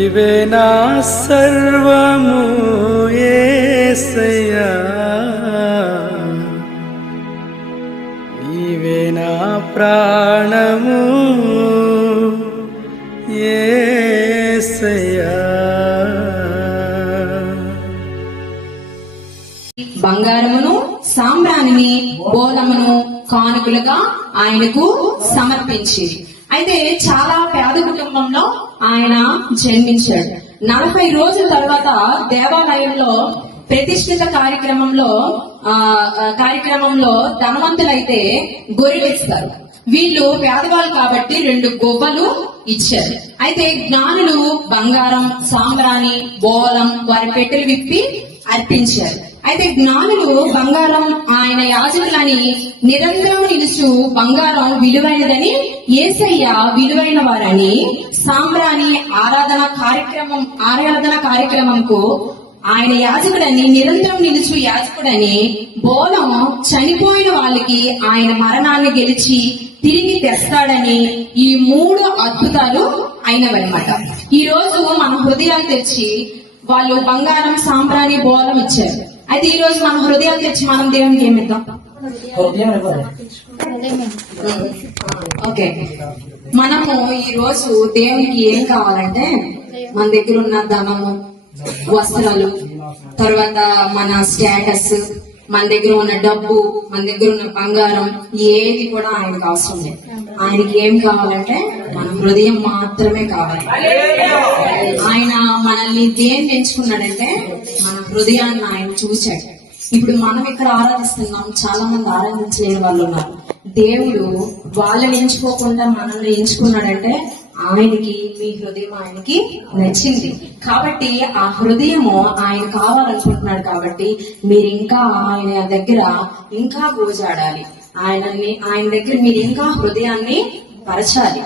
నీవే నా సర్వము యేసయ్యా నీవే నా ప్రాణము యేసయ్యా బంగారమును సాంబ్రాణిని బోలమును కానుకలుగా ఆయనకు సమర్పించి అయితే చాలా పేద కుటుంబంలో ఆయన జన్మించాడు. నలభై రోజుల తర్వాత దేవాలయంలో ప్రతిష్ఠిత కార్యక్రమంలో ఆ కార్యక్రమంలో ధనవంతులైతే గొర్రెలు వీళ్ళు పేదవాళ్ళు కాబట్టి రెండు గొవ్వలు ఇచ్చారు. అయితే జ్ఞానులు బంగారం సాంబ్రాణి బోలం వారి పెట్టెలు విప్పి అర్పించారు. అయితే జ్ఞానులు బంగారం ఆయన యాజకులని నిరంతరం నిలుచు బంగారం విలువైనదని ఏసయ్య విలువైన వారని సాంబ్రాణి ఆరాధన కార్యక్రమం ఆరాధన కార్యక్రమంకు ఆయన యాజకుడని నిరంతరం నిలుచు యాజకుడని బోలం చనిపోయిన వాళ్ళకి ఆయన మరణాన్ని గెలిచి తిరిగి తెస్తాడని ఈ మూడు అద్భుతాలు అయినవన్నమాట. ఈ రోజు మన హృదయాలు తెచ్చి వాళ్ళు బంగారం సాంబ్రాణి బోలం ఇచ్చారు. అయితే ఈ రోజు మన హృదయాలు తెచ్చి మనం దేవునికి ఏమిద్దాం ఓకే. మనము ఈ రోజు దేవునికి ఏం కావాలంటే మన దగ్గర ఉన్న ధనము వస్త్రాలు తర్వాత మన స్టేటస్ మన దగ్గర ఉన్న డబ్బు మన దగ్గర ఉన్న బంగారం ఏది కూడా ఆయనకు అవసరం లేదు. ఆయనకి ఏం కావాలంటే మన హృదయం మాత్రమే కావాలి. ఆయన మనల్ని దేన్ని ఎంచుకున్నాడంటే మన హృదయాన్ని ఆయన చూశాడు. ఇప్పుడు మనం ఇక్కడ ఆరాధిస్తున్నాం చాలా మంది ఆరాధించలేని వాళ్ళు ఉన్నారు. దేవుడు వాళ్ళని ఎంచుకోకుండా మనల్ని ఎంచుకున్నాడంటే ఆయనకి మీ హృదయం ఆయనకి నచ్చింది. కాబట్టి ఆ హృదయము ఆయన కావాలనుకుంటున్నాడు కాబట్టి మీరు ఇంకా ఆయన దగ్గర ఇంకా గోజాడాలి. ఆయనని ఆయన దగ్గర మీరు ఇంకా హృదయాన్ని పరచాలి.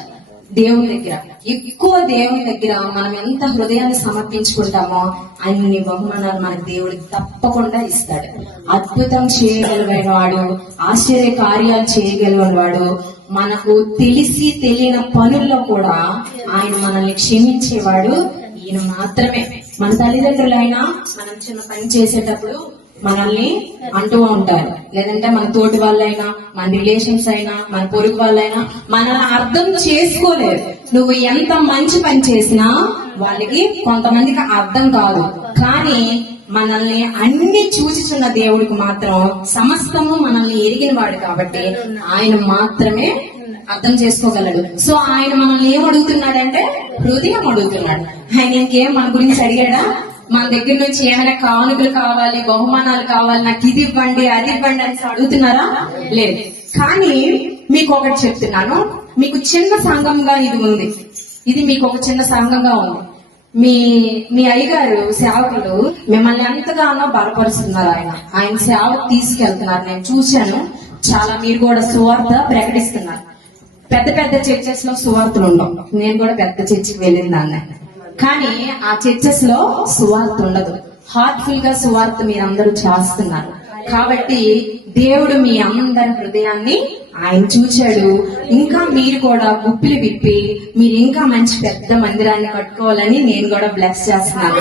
దేవుని దగ్గర. ఎక్కువ దేవుని దగ్గర మనం ఎంత హృదయాన్ని సమర్పించుకుంటామో అన్ని బహుమానాలు మన దేవుడికి తప్పకుండా ఇస్తాడు. అద్భుతం చేయగలిగిన వాడు ఆశ్చర్య కార్యాలు చేయగలిగిన వాడు మనకు తెలిసి తెలియని పనుల్లో కూడా ఆయన మనల్ని క్షమించేవాడు ఈయన మాత్రమే. మన తల్లిదండ్రులైనా మనం చిన్న పని చేసేటప్పుడు మనల్ని అంటూ ఉంటారు. లేదంటే మన తోటి వాళ్ళైనా మన రిలేషన్స్ అయినా మన పొరుగు వాళ్ళైనా మనల్ని అర్థం చేసుకోలేరు. నువ్వు ఎంత మంచి పని చేసినా వాళ్ళకి కొంతమందికి అర్థం కాదు. కానీ మనల్ని అన్ని చూచిచున్న దేవుడికి మాత్రం సమస్తము మనల్ని ఎరిగిన వాడు కాబట్టి ఆయన మాత్రమే అర్థం చేసుకోగలడు. సో ఆయన మనల్ని ఏం అడుగుతున్నాడంటే హృదయం అడుగుతున్నాడు. ఆయన ఇంకేం మన గురించి అడిగాడా? మన దగ్గర నుంచి ఏమైనా కానుకలు కావాలి బహుమానాలు కావాలి నాకు ఇది ఇవ్వండి అది ఇవ్వండి అని అడుగుతున్నారా? లేదు. కానీ మీకు ఒకటి చెప్తున్నాను. మీకు చిన్న సంఘంగా ఇది ఉంది. ఇది మీకు ఒక చిన్న సంఘంగా ఉంది. మీ మీ అయ్యగారు సేవకులు మిమ్మల్ని ఎంతగానో బలపరుస్తున్నారు ఆయన. ఆయన సేవకు తీసుకెళ్తున్నారు. నేను చూశాను. చాలా మీరు కూడా సువార్త ప్రకటిస్తున్నారు. పెద్ద పెద్ద చర్చెస్లో సువార్తలు ఉండవు. నేను కూడా పెద్ద చర్చికి వెళ్ళిన దాన్ని కానీ ఆ చర్చెస్లో సువార్త ఉండదు. హార్ట్ఫుల్గా సువార్త మీరందరూ చేస్తున్నారు. కాబట్టి దేవుడు మీ అందరి హృదయాన్ని ఆయన చూచాడు. ఇంకా మీరు కూడా గుప్పిలు విప్పి మీరు ఇంకా మంచి పెద్ద మందిరాన్ని కట్టుకోవాలని నేను కూడా బ్లెస్ చేస్తున్నాను.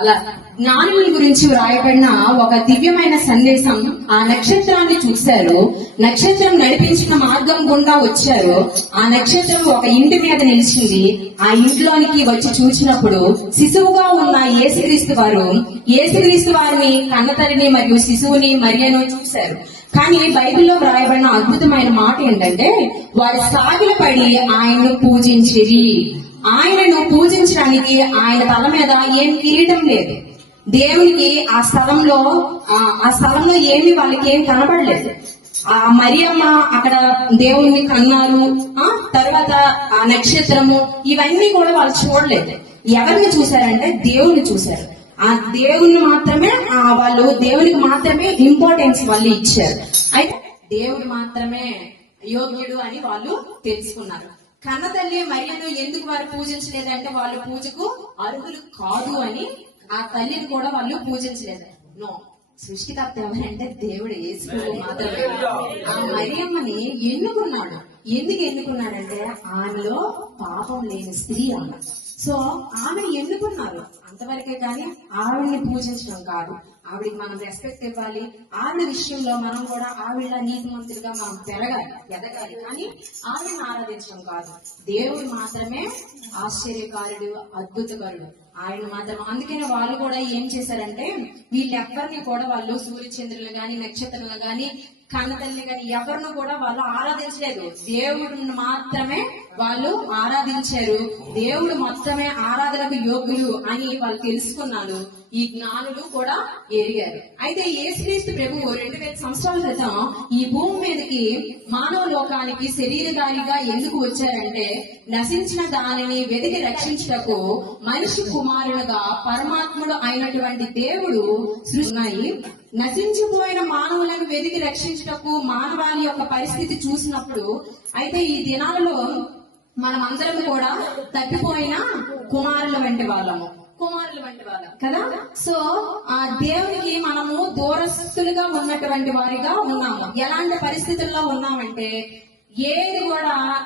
అలా జ్ఞానుల గురించి వ్రాయబడిన ఒక దివ్యమైన సందేశం ఆ నక్షత్రాన్ని చూశారు. నక్షత్రం నడిపించిన మార్గం గుండా వచ్చారు. ఆ నక్షత్రం ఒక ఇంటి మీద నిలిచింది. ఆ ఇంట్లోనికి వచ్చి చూసినప్పుడు శిశువుగా ఉన్న ఏసుక్రీస్తు వారు ఏసుక్రీస్తు వారిని కన్నతల్లిని మరియు శిశువుని మరియను చూశారు. కానీ బైబిల్లో వ్రాయబడిన అద్భుతమైన మాట ఏంటంటే వారు సాగిలపడి ఆయన్ను పూజించిరి. ఆయనను పూజించడానికి ఆయన తల మీద ఏం కిరీటం లేదు. దేవునికి ఆ స్థలంలో ఆ- స్థలంలో ఏమి వాళ్ళకి ఏమి కనబడలేదు. ఆ మరియమ్మ అక్కడ దేవుణ్ణి కన్నారు ఆ తర్వాత ఆ నక్షత్రము ఇవన్నీ కూడా వాళ్ళు చూడలేదు. ఎవరిని చూశారంటే దేవుణ్ణి చూశారు. ఆ దేవుణ్ణి మాత్రమే ఆ వాళ్ళు దేవునికి మాత్రమే ఇంపార్టెన్స్ వాళ్ళు ఇచ్చారు. అయితే దేవుడు మాత్రమే యోగ్యుడు అని వాళ్ళు తెలుసుకున్నారు. కన్నతల్లి మరియను ఎందుకు వారు పూజించలేదంటే వాళ్ళు పూజకు అర్హులు కాదు అని ఆ తల్లిని కూడా వాళ్ళు పూజించలేదు. నో. సృష్టికర్త ఎవరంటే దేవుడు మాత్రమే. ఆ మరియమ్మని ఎన్నుకున్నాడు? ఎందుకు ఎన్నుకున్నాడంటే ఆమెలో పాపం లేని స్త్రీ అన్న సో ఆమెను ఎన్నుకున్నారు. అంతవరకే కానీ ఆవిడని పూజించడం కాదు. ఆవిడకి మనం రెస్పెక్ట్ ఇవ్వాలి. ఆవిడ విషయంలో మనం కూడా ఆవిడ నీతిమంతులుగా మనం పెరగాలి ఎదగాలి. కానీ ఆవిడని ఆరాధించడం కాదు. దేవుడు మాత్రమే ఆశ్చర్యకారుడు అద్భుతకరుడు. ఆయన మాత్రం. అందుకనే వాళ్ళు కూడా ఏం చేశారంటే వీళ్ళెవ్వరిని కూడా వాళ్ళు సూర్యచంద్రులు గాని నక్షత్రాలు గాని కన్నతల్లి కానీ ఎవరిని కూడా వాళ్ళు ఆరాధించలేదు. దేవుడిని మాత్రమే వాళ్ళు ఆరాధించారు. దేవుడు మొత్తమే ఆరాధనకు యోగ్యులు అని వాళ్ళు తెలుసుకున్నారు. ఈ జ్ఞానులు కూడా ఎరిగారు. అయితే యేసుక్రీస్తు ప్రభువు రెండు వేల సంవత్సరాల క్రితం ఈ భూమి మీదకి మానవ లోకానికి శరీరధారిగా ఎందుకు వచ్చారంటే నశించిన దానిని వెతికి రక్షించుటకు మనిషి కుమారుడుగా పరమాత్ముడు అయినటువంటి దేవుడు సృష్టి నశించిపోయిన మానవులను వెతికి రక్షించుటకు మానవాళి యొక్క పరిస్థితి చూసినప్పుడు అయితే ఈ దినాలలో మనం అందరం కూడా తప్పిపోయిన కుమారుల వంటి వాళ్ళము. కుమారుల వంటి వాళ్ళం. కదా? సో ఆ దేవునికి మనము దూరస్తులుగా ఉన్నటువంటి వారిగా ఉన్నాము. ఎలాంటి పరిస్థితుల్లో ఉన్నామంటే ఏది కూడా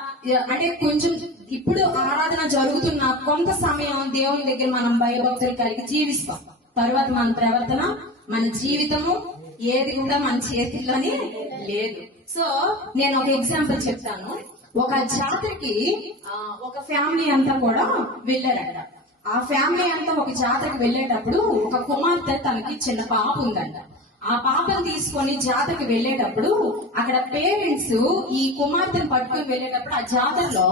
అంటే కొంచెం ఇప్పుడు ఆరాధన జరుగుతున్న కొంత సమయం దేవుని దగ్గర మనం భయభక్తులు కలిగి జీవిస్తాం. తర్వాత మన ప్రవర్తన మన జీవితము ఏది కూడా మన చేతిలోనే లేదు. సో నేను ఒక ఎగ్జాంపుల్ చెప్తాను. ఒక జాతరకి ఒక ఫ్యామిలీ అంతా కూడా వెళ్ళారంట. ఆ ఫ్యామిలీ అంతా ఒక జాతరకి వెళ్ళేటప్పుడు ఒక కుమార్తె తనకి చిన్న పాప ఉందంట. ఆ పాపను తీసుకొని జాతరకి వెళ్ళేటప్పుడు అక్కడ పేరెంట్స్ ఈ కుమార్తెను పట్టుకొని వెళ్ళేటప్పుడు ఆ జాతరలో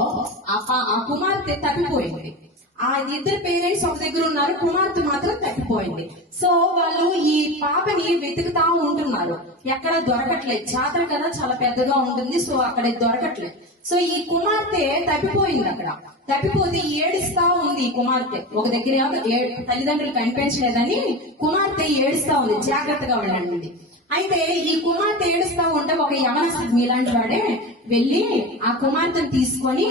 ఆ ఆ కుమార్తె తప్పిపోయింది. ఆ ఇద్దరు పేరెంట్స్ ఒక దగ్గర ఉన్నారు కుమార్తె మాత్రం పోయింది సో వాళ్ళు ఈ పాపని వెతుకుతా ఉంటున్నారు. ఎక్కడ దొరకట్లేదు. జాతర కదా చాలా పెద్దగా ఉంటుంది. సో అక్కడ దొరకట్లేదు. సో ఈ కుమార్తె తప్పిపోయింది అక్కడ. తప్పిపోతే ఏడుస్తా ఉంది కుమార్తె. ఒక దగ్గర తల్లిదండ్రులు కనిపించలేదని కుమార్తె ఏడుస్తా ఉంది. జాగ్రత్తగా వెళ్ళండి. అయితే ఈ కుమార్తె ఏడుస్తా ఉంటే ఒక యవనస్తుడు మీలాంటి వాడే వెళ్ళి ఆ కుమార్తెను తీసుకొని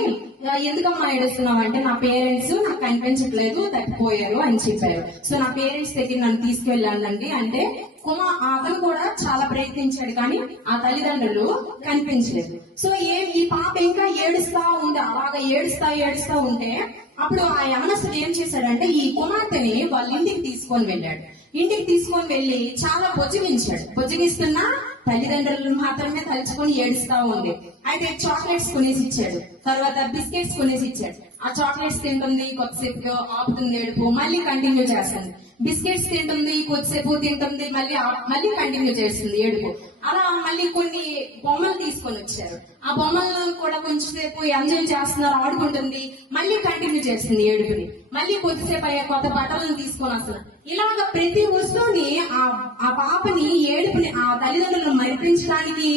ఎందుకమ్మా ఏడుస్తున్నావు అంటే నా పేరెంట్స్ నాకు కనిపించట్లేదు తప్పిపోయారు అని చెప్పారు. సో నా పేరెంట్స్ దగ్గర నన్ను తీసుకెళ్ళానండి అంటే కుమా అతను కూడా చాలా ప్రయత్నించాడు కానీ ఆ తల్లిదండ్రులు కనిపించలేదు. సో ఏం ఈ పాప ఇంకా ఏడుస్తా ఉంది అలాగా ఏడుస్తా ఏడుస్తా ఉంటే అప్పుడు ఆ యమనస్తుడు ఏం చేశాడంటే ఈ కుమార్తెని వాళ్ళ ఇంటికి తీసుకొని వెళ్ళాడు. ఇంటికి తీసుకొని వెళ్ళి చాలా బొజ్జగించాడు. బొజ్జగిస్తున్నా తల్లిదండ్రులను మాత్రమే తలుచుకొని ఏడుస్తా ఉంది. అయితే చాక్లెట్స్ కొనేసి ఇచ్చాడు. తర్వాత బిస్కెట్స్ కొనేసి ఇచ్చాడు. ఆ చాక్లెట్స్ తింటుంది కొద్దిసేపు ఆపుతుంది ఏడుపు. మళ్ళీ కంటిన్యూ చేస్తాను బిస్కెట్స్ తింటుంది కొద్దిసేపు తింటుంది మళ్ళీ మళ్ళీ కంటిన్యూ చేస్తుంది ఏడుపు. అలా మళ్ళీ కొన్ని బొమ్మలు తీసుకొని వచ్చారు. ఆ బొమ్మలను కూడా కొంచెంసేపు ఎంజాయ్ చేస్తున్నారు ఆడుకుంటుంది మళ్ళీ కంటిన్యూ చేస్తుంది ఏడుపుని. మళ్ళీ కొద్దిసేపు అయ్యే కొత్త బట్టలను తీసుకొని వస్తున్నారు. ఇలాగ ప్రతి వస్తువుని ఆ ఆ పాపని ఏడుపుని ఆ తల్లిదండ్రులను మరిపించడానికి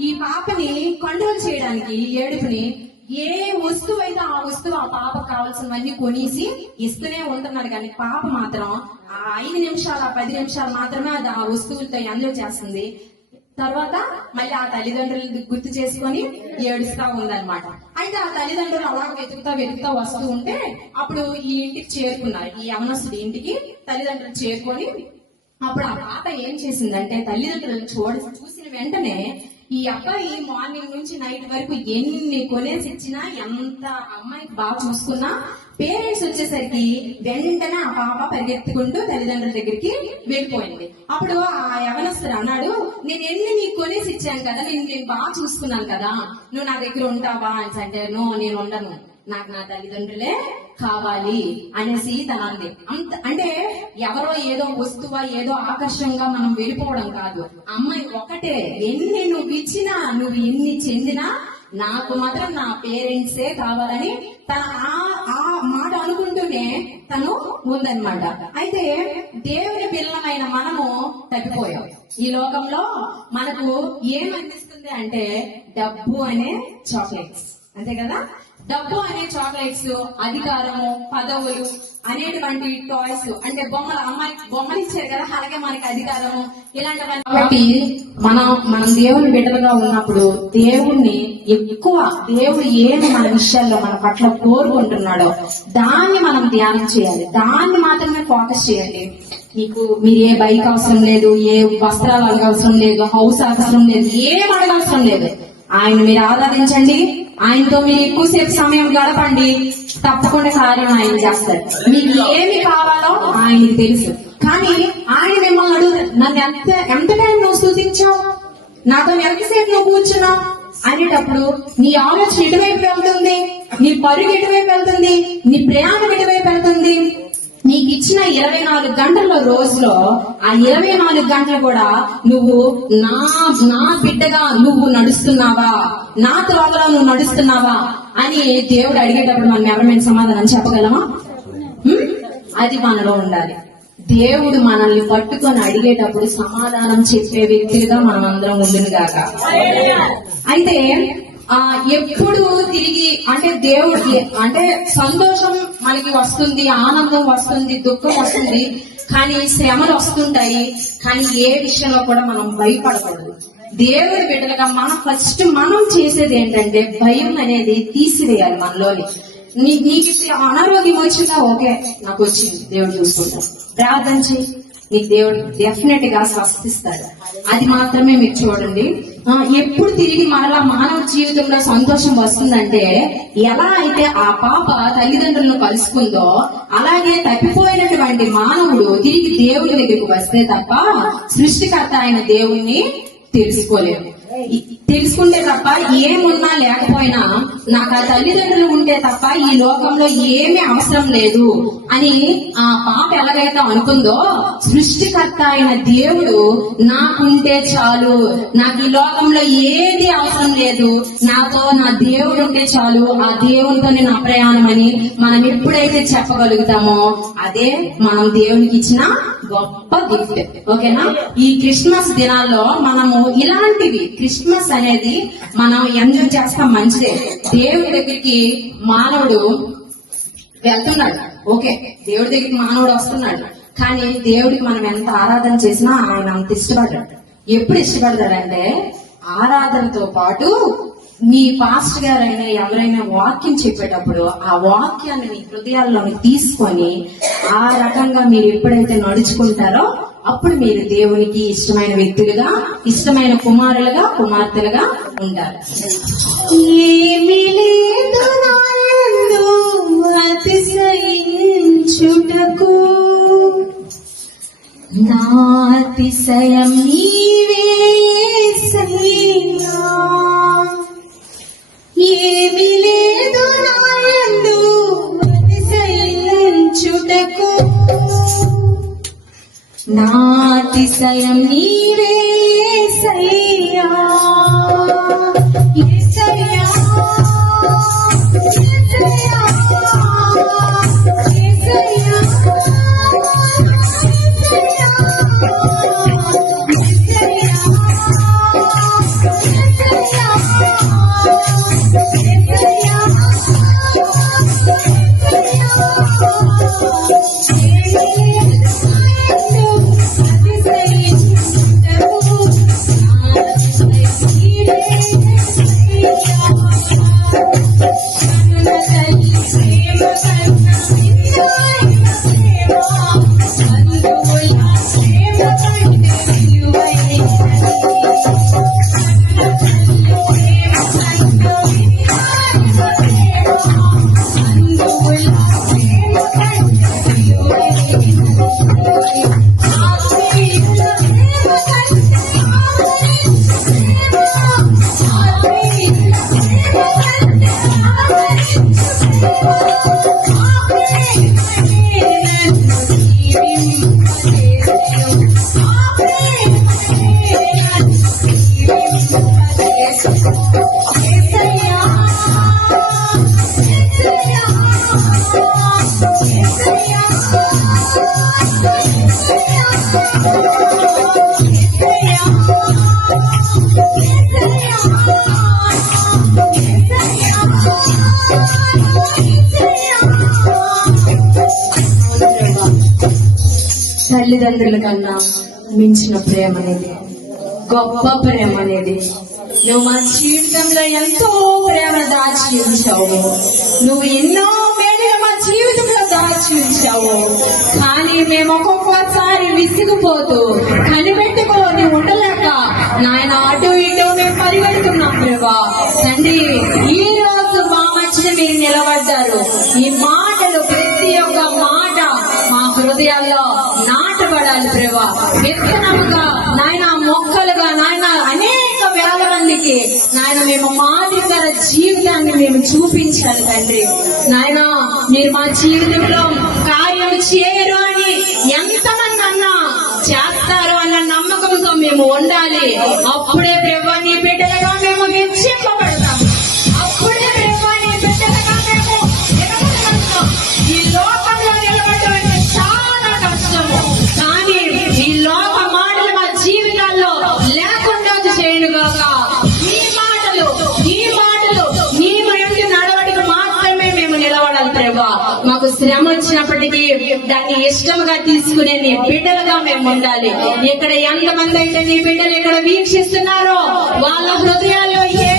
ఈ పాపని కంట్రోల్ చేయడానికి ఈ ఏడుపుని ఏ వస్తువు అయితే ఆ వస్తువు ఆ పాప కావాల్సినవన్నీ కొనేసి ఇస్తూనే ఉంటున్నారు కానీ పాప మాత్రం ఆ ఐదు నిమిషాలు ఆ పది నిమిషాలు మాత్రమే అది ఆ వస్తువులతో ఎంజాయ్ చేస్తుంది. తర్వాత మళ్ళీ ఆ తల్లిదండ్రులు గుర్తు చేసుకొని ఏడుస్తా ఉందన్నమాట. అయితే ఆ తల్లిదండ్రులు అలా వెతుకుతా వెతుకుతా వస్తూ ఉంటే అప్పుడు ఈ ఇంటికి చేరుకున్నారు. ఈ యవనస్తుడి ఇంటికి తల్లిదండ్రులు చేరుకొని అప్పుడు ఆ పాప ఏం చేసిందంటే తల్లిదండ్రులను చూడ చూసిన వెంటనే ఈ అబ్బాయి మార్నింగ్ నుంచి నైట్ వరకు ఎన్ని కొనేసి ఇచ్చినా ఎంత అమ్మాయికి బాగా చూసుకున్నా పేరెంట్స్ వచ్చేసరికి వెంటనే ఆ పాప పరిగెత్తుకుంటూ తల్లిదండ్రుల దగ్గరికి వెళ్ళిపోయింది. అప్పుడు ఆ యవనస్తుడు అన్నాడు నేను ఎన్ని నీకు కొనేసి ఇచ్చాను కదా నేను నేను బాగా చూసుకున్నాను కదా. నువ్వు నా దగ్గర ఉంటావా? అని అంటే నో నేను ఉండను. నాకు నా తల్లిదండ్రులే కావాలి అనేసి తన అంది. అంత అంటే ఎవరో ఏదో వస్తువ ఏదో ఆకర్షంగా మనం వెళ్ళిపోవడం కాదు. అమ్మాయి ఒకటే ఎన్ని నువ్వు ఇచ్చినా నువ్వు ఎన్ని చెందినా నాకు మాత్రం నా పేరెంట్సే కావాలని తన ఆ ఆ మాట అనుకుంటూనే తను ఉందన్నమాట. అయితే దేవుని పిల్లలమైన మనము తగ్గిపోయాం ఈ లోకంలో మనకు ఏం అందిస్తుంది అంటే డబ్బు అనే చాక్లెట్స్. అంతే కదా? డబ్బు అనే చాక్లెట్స్ అధికారము పదవులు అనేటువంటి టాయ్స్ అంటే బొమ్మలు అమ్మాయి బొమ్మలు ఇచ్చారు కదా అలాగే మనకి అధికారము ఇలాంటివన్నీ. కాబట్టి మనం మనం దేవుని బిడ్డలుగా ఉన్నప్పుడు దేవుణ్ణి ఎక్కువ దేవుడు ఏమి మన విషయాల్లో మన పట్ల కోరుకుంటున్నాడో దాన్ని మనం ధ్యానం చేయాలి. దాన్ని మాత్రమే ఫోకస్ చేయండి నీకు మీరు ఏ బైక్ అవసరం లేదు ఏ వస్త్రాలు అడగవసరం లేదు హౌస్ అవసరం లేదు ఏం అడగవసరం లేదు. ఆయన మీరు ఆరాధించండి. ఆయనతో మీరు ఎక్కువసేపు సమయం గడపండి. తప్పకుండా కార్యం ఆయన చేస్తారు. మీకు ఏమి కావాలో ఆయనకి తెలుసు. కానీ ఆయన మిమ్మల్ని అడుగుతారు నన్ను ఎంత ఎంత టైం నువ్వు స్థుతించావు నాతో ఎంతసేపు నువ్వు కూర్చున్నావు? అనేటప్పుడు నీ ఆలోచన ఎటువైపు వెళ్తుంది? నీ పరుగు ఎటువైపు వెళ్తుంది? నీ ప్రయాణం ఎటువైపు వెళ్తుంది? నీకు ఇచ్చిన ఇరవై నాలుగు గంటల రోజులో ఆ ఇరవై నాలుగు గంటలు కూడా నువ్వు నా నా బిడ్డగా నువ్వు నడుస్తున్నావా? నా త్రోవలో నువ్వు నడుస్తున్నావా? అని దేవుడు అడిగేటప్పుడు మనం ఎవరైనా సమాధానం చెప్పగలమా? అది మనలో ఉండాలి. దేవుడు మనల్ని పట్టుకొని అడిగేటప్పుడు సమాధానం చెప్పే వ్యక్తులుగా మనం అందరం ఉండును గాక అయితే ఆ ఎప్పుడు తిరిగి అంటే దేవుడికి అంటే సంతోషం మనకి వస్తుంది ఆనందం వస్తుంది దుఃఖం వస్తుంది కానీ శ్రమలు వస్తుంటాయి కానీ ఏ విషయంలో కూడా మనం భయపడకూడదు. దేవుడి బిడ్డలుగా మనం ఫస్ట్ మనం చేసేది ఏంటంటే భయం అనేది తీసివేయాలి మనలోని. నీ నీకు అనారోగ్యం వచ్చిందా? ఓకే నాకు వచ్చింది. దేవుడు చూసుకుంటాడు. ప్రార్థన చేయి. నీకు దేవుడు డెఫినెట్గా స్వస్థిస్తాడు అది మాత్రమే మీరు చూడండి. ఎప్పుడు తిరిగి మరలా మానవ జీవితంలో సంతోషం వస్తుందంటే ఎలా అయితే ఆ పాప తల్లిదండ్రులను కలుసుకుందో అలాగే తప్పిపోయినటువంటి మానవుడు తిరిగి దేవుడి దగ్గరికి వస్తే తప్ప సృష్టికర్త అయిన దేవుణ్ణి తెలుసుకోలేము తెలుసుకుంటే తప్ప ఏమున్నా లేకపోయినా నాకు ఆ తల్లిదండ్రులు ఉంటే తప్ప ఈ లోకంలో ఏమీ అవసరం లేదు అని ఆ పాప ఎలాగైతే అనుకుందో సృష్టికర్త అయిన దేవుడు నాకుంటే చాలు నాకు ఈ లోకంలో ఏది అవసరం లేదు నాతో నా దేవుడు ఉంటే చాలు ఆ దేవునితోనే నా ప్రయాణం అని మనం ఎప్పుడైతే చెప్పగలుగుతామో అదే మనం దేవునికి ఇచ్చిన గొప్ప గిఫ్ట్ ఓకేనా? ఈ క్రిస్మస్ దినాల్లో మనము ఇలాంటివి క్రిస్మస్ అనేది మనం ఎంజాయ్ చేస్తాం మంచిదే. దేవుడి దగ్గరికి మానవుడు వెళ్తున్నాడు. ఓకే దేవుడి దగ్గరికి మానవుడు వస్తున్నాడు. కానీ దేవుడికి మనం ఎంత ఆరాధన చేసినా ఆయన అంత ఇష్టపడ్డాడు ఎప్పుడు ఇష్టపడతాడంటే ఆరాధనతో పాటు మీ పాస్ట్ గారైనా ఎవరైనా వాక్యం చెప్పేటప్పుడు ఆ వాక్యాన్ని మీ హృదయాల్లోని తీసుకొని ఆ రకంగా మీరు ఎప్పుడైతే నడుచుకుంటారో అప్పుడు మీరు దేవునికి ఇష్టమైన వ్యక్తులుగా ఇష్టమైన కుమారులుగా కుమార్తెలుగా ఉంటారు ఏమి లేదు నాయందు అతిశయించుటకు. అతిశయం నీవే ఏమి లేదు నాయందు అతిశయించుటకు. నాతిశయం నీవే సయ్యా తల్లిదండ్రుల కన్నా మించిన ప్రేమ అనేది గొప్ప ప్రేమ అనేది నువ్వు మా జీవితంలో ఎంతో ప్రేమ దాచి ఉంచావు. నువ్వు ఎన్నో మేలు మా జీవితంలో దాచి ఉంచావు. కానీ మేము ఒక్కొక్కసారి విసిగిపోతూ కనిపెట్టుకొని ఉండలేక. నాయన అటు ఇటు మేము పరిగెడుతున్నాం ప్రభా. తండ్రి ఈ రోజు నిలబడ్డారు. ఈ మాటలు ప్రతి ఒక్క మాట మా హృదయాల్లో నాటబడాలి ప్రభా. విత్తనముగా నాయన మొక్కలుగా నాయన అనేక వేల మందికి నాయన మేము మాదిరికర జీవితాన్ని మేము చూపించాలి తండ్రి. నాయన మీరు మా జీవితంలో కార్యం చేయరు అని ఎంతమంది అన్నా చేస్తారు అన్న నమ్మకంతో మేము ఉండాలి. అప్పుడే ప్రభా నీ బిడ్డలుగా శ్రమ వచ్చినప్పటికీ దాన్ని ఇష్టంగా తీసుకునే నీ బిడ్డలుగా మేము ఉండాలి. ఇక్కడ ఎంతమంది అయితే నీ బిడ్డలు ఇక్కడ వీక్షిస్తున్నారో వాళ్ళ హృదయాల్లో ఏ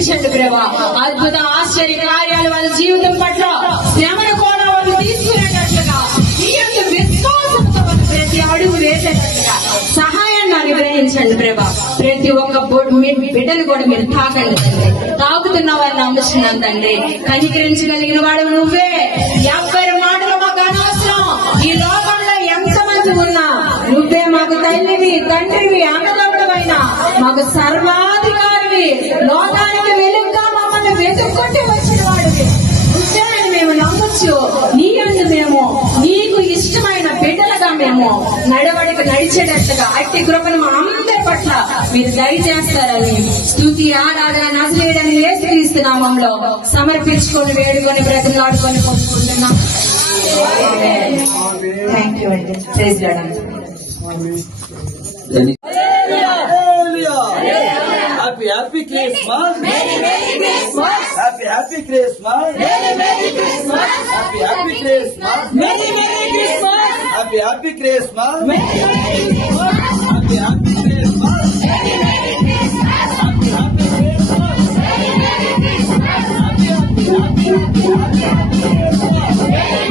అభిషేకించండి ప్రభా. అద్భుత ఆశ్చర్య కార్యాలు వాళ్ళ జీవితం పట్ల శ్రమను కూడా వాళ్ళు తీసుకునేటట్లుగా ఈ యొక్క విశ్వాసంతో ప్రతి అడుగు వేసేటట్లుగా సహాయాన్ని అనుగ్రహించండి ప్రభా. ప్రతి ఒక్క బిడ్డను కూడా మీరు తాకండి తండ్రి. తాకుతున్న వారిని నమ్ముతున్నాను తండ్రి. కనికరించగలిగిన వాడు నువ్వే. ఎవ్వరి మాటలు మాకు అనవసరం. ఈ లోకంలో ఎంత మంది ఉన్నా నువ్వే మాకు తల్లివి తండ్రివి మాకు సర్వాధికారివి లోకానికి వెలుగుగా మమ్మల్ని వెతుక్కుంటూ వచ్చిన వాడివి. అని మేము నమ్మొచ్చు నీ అందు మేము నీకు ఇష్టమైన బిడ్డలుగా మేము నడవడికి నడిచేటట్టుగా అట్టి కృపను మా అందరి పట్ల మీరు దయచేస్తారని స్థుతి ఆరాధన నజలేడని ఏసుక్రీస్తు నామంలో సమర్పించుకొని వేడుకొని బ్రతిలాడుకొని పొందుకుంటున్నాం. థ్యాంక్ యూ అండి. Praise happy Christmas. Many, many Christmas. Happy, happy Christmas. Many, many Christmas. Happy, happy Christmas. Many, many Christmas. Happy, happy Christmas. Many, many Christmas. Happy, happy Christmas. Many, many Christmas. Happy, happy Christmas. Merry, Merry Christmas. Happy, happy, happy, happy, happy Christmas.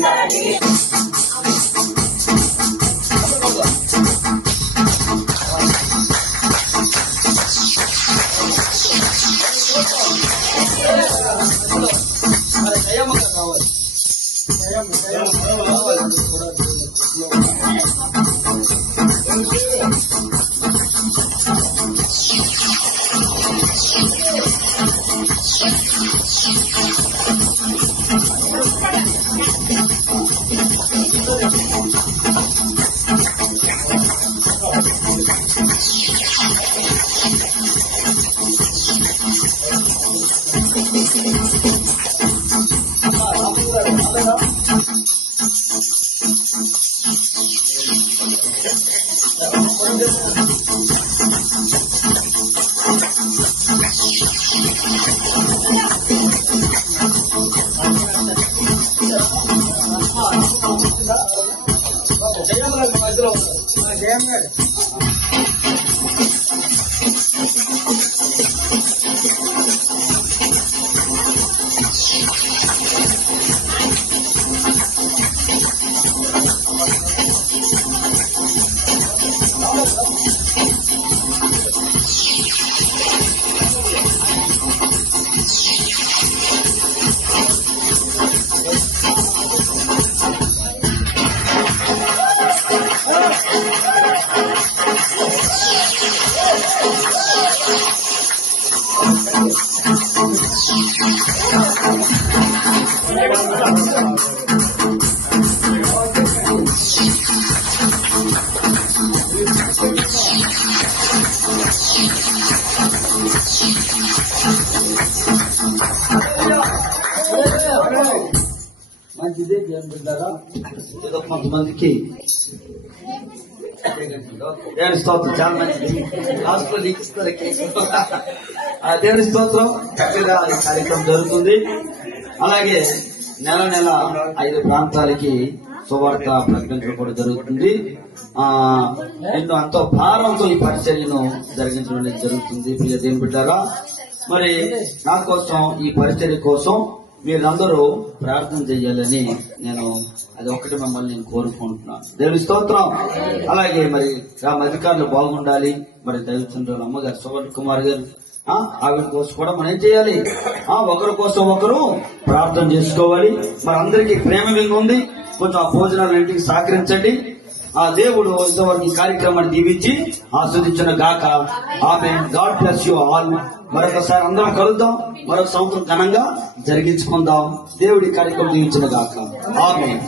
మరి బిడ్డారా ఏదో కొంతమందికి దేవుని స్తోత్రం చాలా మంచిది. లాస్ట్లో నీకు ఇస్తారు దేవుని స్తోత్రం చక్కగా ఈ కార్యక్రమం జరుగుతుంది. అలాగే నెల నెల ఐదు ప్రాంతాలకి సువార్త ప్రకటించడం కూడా జరుగుతుంది. ఆ ఎన్నో ఎంతో భారంతో ఈ పరిచర్యను జరిగించడం జరుగుతుంది. ప్రియ దేవుని బిడ్డారా మరి నా కోసం ఈ పరిచర్య కోసం మీరందరూ ప్రార్థన చేయాలని నేను అది ఒకటి మిమ్మల్ని నేను కోరుకుంటున్నాను. దేవుని స్తోత్రం. అలాగే మరి గ్రామ అధికారులు బాగుండాలి. మరి దైవచంద్రుల అమ్మగారు సువర్ణ కుమార్ గారు ఆవిడ కోసం కూడా మనం ఏం చేయాలి? ఆ ఒకరి కోసం ఒకరు ప్రార్థన చేసుకోవాలి. మరి అందరికీ ప్రేమ విందు ఉంది కొంచెం ఆ భోజనాలన్నింటికి సహకరించండి. ఆ దేవుడు ఇంతవరకు ఈ కార్యక్రమాన్ని దీవించి ఆస్వాదించిన గాక ఆమె. God bless you all. మరొకసారి అందరం కలుద్దాం. మరొక సంవత్సరం ఘనంగా జరిగించుకుందాం. దేవుడి కార్యక్రమం దీవించిన గాక. ఆమె